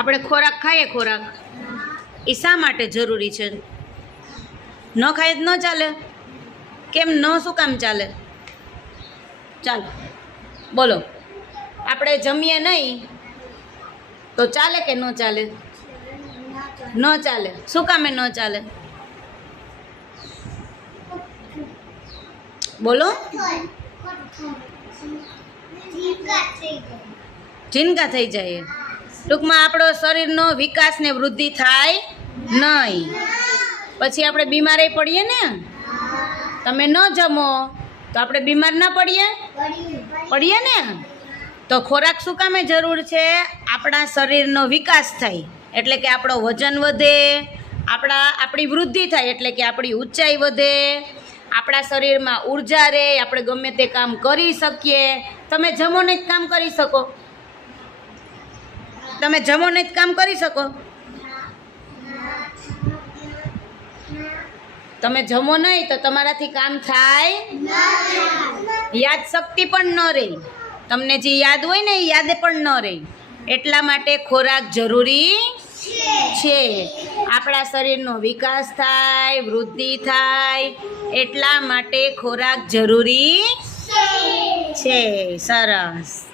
આપણે ખોરાક ખાઈએ, ખોરાક એ શા માટે જરૂરી છે? ન ખાઈએ તો ન ચાલે? કેમ ન, શું કામ ચાલે? ચાલો બોલો. આપણે જમીએ નહીં તો ચાલે કે ન ચાલે? ન ચાલે. શું કામે ન ચાલે? બોલો. ઝીંકા થઈ જાય. ટૂંકમાં આપણો શરીરનો વિકાસ ને વૃદ્ધિ થાય નહીં. પછી આપણે બીમારે પડીએ ને. તમે ન જમો તો આપણે બીમાર ના પડીએ ને. તો ખોરાક શું કામે જરૂર છે? આપણા શરીરનો વિકાસ થાય એટલે કે આપણો વજન વધે, આપણી વૃદ્ધિ થાય એટલે કે આપણી ઊંચાઈ વધે, આપણા શરીરમાં ઉર્જા રહે, આપણે ગમે તે કામ કરી શકીએ. તમે જમો ને જ કામ કરી શકો? તમે જમો ને જ કામ કરી શકો? તમે જમો નહીં તો તમારાથી કામ થાય? યાદ શક્તિ પણ ન રહે. તમને જે યાદ હોય ને એ યાદ પણ ન રહે. એટલા માટે ખોરાક જરૂરી છે. આપણા શરીરનો વિકાસ થાય, વૃદ્ધિ થાય, એટલા માટે ખોરાક જરૂરી છે. સરસ.